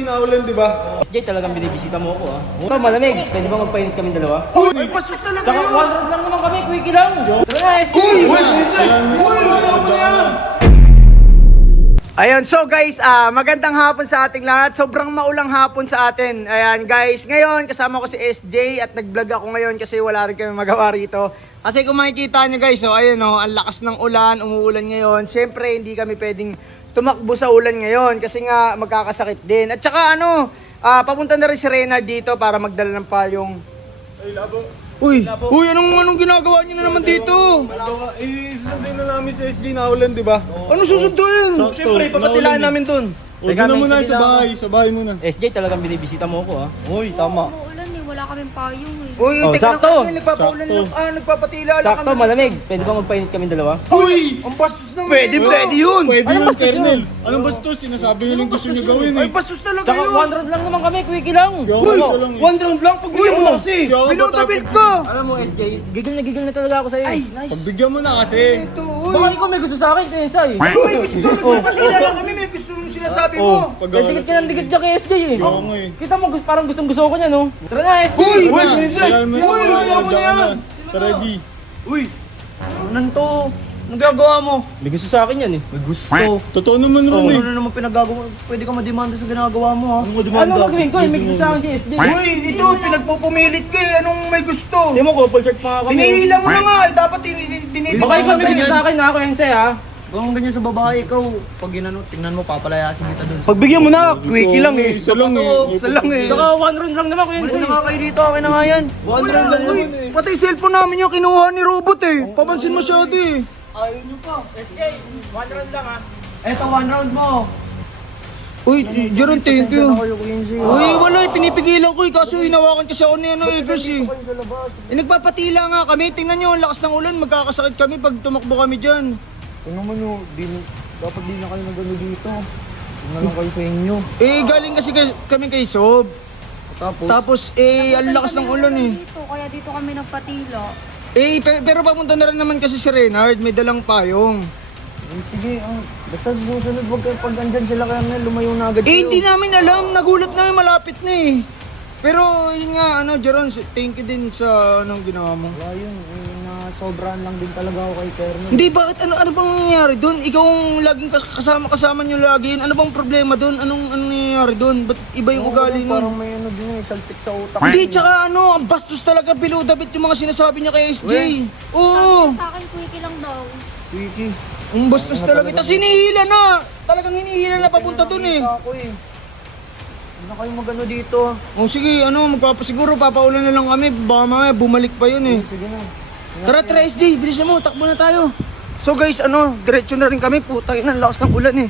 SG na ulan, di ba? SJ, talagang binibisita mo ako ah. Ito, malamig. Pwede ba magpainit kami dalawa? Ay, bastos talaga Tsaka yun! 100 lang naman kami, quickie lang. Tara na, SJ! Ayun, so guys, magandang hapon sa ating lahat. Sobrang maulang hapon sa atin. Ayan guys, ngayon kasama ko si SJ at nag-vlog ako ngayon kasi wala rin kami magawa rito. Kasi kung makikita nyo guys, so ayun oh, ang lakas ng ulan, umuulan ngayon. Siyempre, hindi kami pwedeng tumakbo sa ulan ngayon kasi nga magkakasakit din. At saka ano, papunta na rin si Reynard dito para magdala ng payong. Ay, labo. Uy, anong ginagawa niyo na naman dito? Magawa, susundin na namin sa SG na ulan, di ba? Ano susunduin? Siyempre, papatilaan namin dun. O, Teka, doon na may muna sige sa lang. bahay, sa bahay muna. SJ, talagang binibisita mo ako ah. Uy, tama. Umuulan eh, wala kaming payong eh. Uy, Oh, teka sakto. lang, nagpapaulan lang, nagpapatila lang Sakto, malamig. Pwede ba magpainit kami dalawa? Uy, ang bastos naman Pwede yun. Pwede Anong yun, bastos Kernel. yun? Anong bastos? Sinasabi nyo lang gusto nyo gawin Ay, eh. bastos talaga Tsaka yun. 100 lang naman kami, quickie lang. Uy, lang eh. 1 round lang, pagbigyan mo na kasi. Binutabit ka. Alam mo, SJ, gigil na talaga ako sa'yo. Ay, nice. Pagbigyan mo na kasi. Ito, uy. Baka ikaw may gusto sa akin, Tensay. Uy, gusto, nagpapatila lang kami, may gusto mong sinasabi mo. Dikit ka ng dikit dyan kay SJ eh. Oo nga eh. Kita mo, parang gustong-gusto ko niya, no? Tara na, SJ! Uy! Tagal mo na. Ready. Uy, ano to? Anong gagawa mo? May gusto sa akin yan eh. May gusto. Totoo naman Ano naman eh. na naman pinagagawa? Pwede ka mademanda sa ginagawa mo, ha? Ano gagawin ko? May gusto sa akin si SJ. Uy, ito, pinagpupumilit ka eh. Anong may gusto? Hindi mo, couple shirt pa nga kami. Tinihila mo na nga, eh. Dapat tinihila Baka ikaw may gusto sa akin na ako, Tensay ha? Kung ganyan sa babae, ikaw, pag ginano, tingnan mo, papalayasin kita dun. Pagbigyan mo na, quickie lang eh. Isa lang eh. Isa lang eh. Saka 1 round lang naman, Kuya Malis Tensay. na nga kayo dito, akin na nga yan. Wala lang uy. Pati cellphone namin yung kinuha ni robot eh. Papansin masyado eh. Ayaw nyo pa. SJ, 1 round lang ha. Eto, 1 round mo. Uy, Jeron, thank Pasensya na you. kayo, Quincy. Uy, wala eh, pinipigilan ko eh, kaso hinawakan kasi ako ni ano eh, kasi. Nagpapatila nga kami, tingnan nyo, ang lakas ng ulan, magkakasakit kami pag tumakbo kami dyan. Tingnan mo nyo, dapat di na kayo nagano dito. Tingnan lang kayo sa inyo. Eh, galing kasi kami kay Sob. Tapos, ang lakas ng ulan eh. Dito, kaya dito kami nagpatila. Pero papunta na rin naman kasi si Reynard, may dalang payong. Sige, basta sa susunod, wag kayo pag andyan sila kaya na lumayo na agad kayo. Hindi namin alam, nagulat namin malapit na eh. Pero yun nga, Jeron, thank you din sa anong ginawa mo. Wala yun, sobrahan lang din talaga ako kay Kernel. Hindi, bakit? Ano bang nangyayari doon? Ikaw ang laging kasama nyo lagi yun. Ano bang problema doon? Anong nangyayari doon? Ba't iba yung ugali Parang nun? may ano din eh, saltik sa utak. Hindi, tsaka ang bastos talaga, biludabit yung mga sinasabi niya kay SJ. Oo, Sabi sa akin, quickie lang daw. Quickie. ang bastos talaga. Tapos hinihila na. Talagang hinihila na papunta doon eh. Nakita ako eh. Hindi na kayo magano dito. O sige, magpapasiguro, papaulan na lang kami. Baka mamaya bumalik pa yun eh. Sige na. Tara, SJ, bilisan mo, takbo na tayo. So guys, diretso na rin kami. Putang ina, ang lakas ng ulan eh.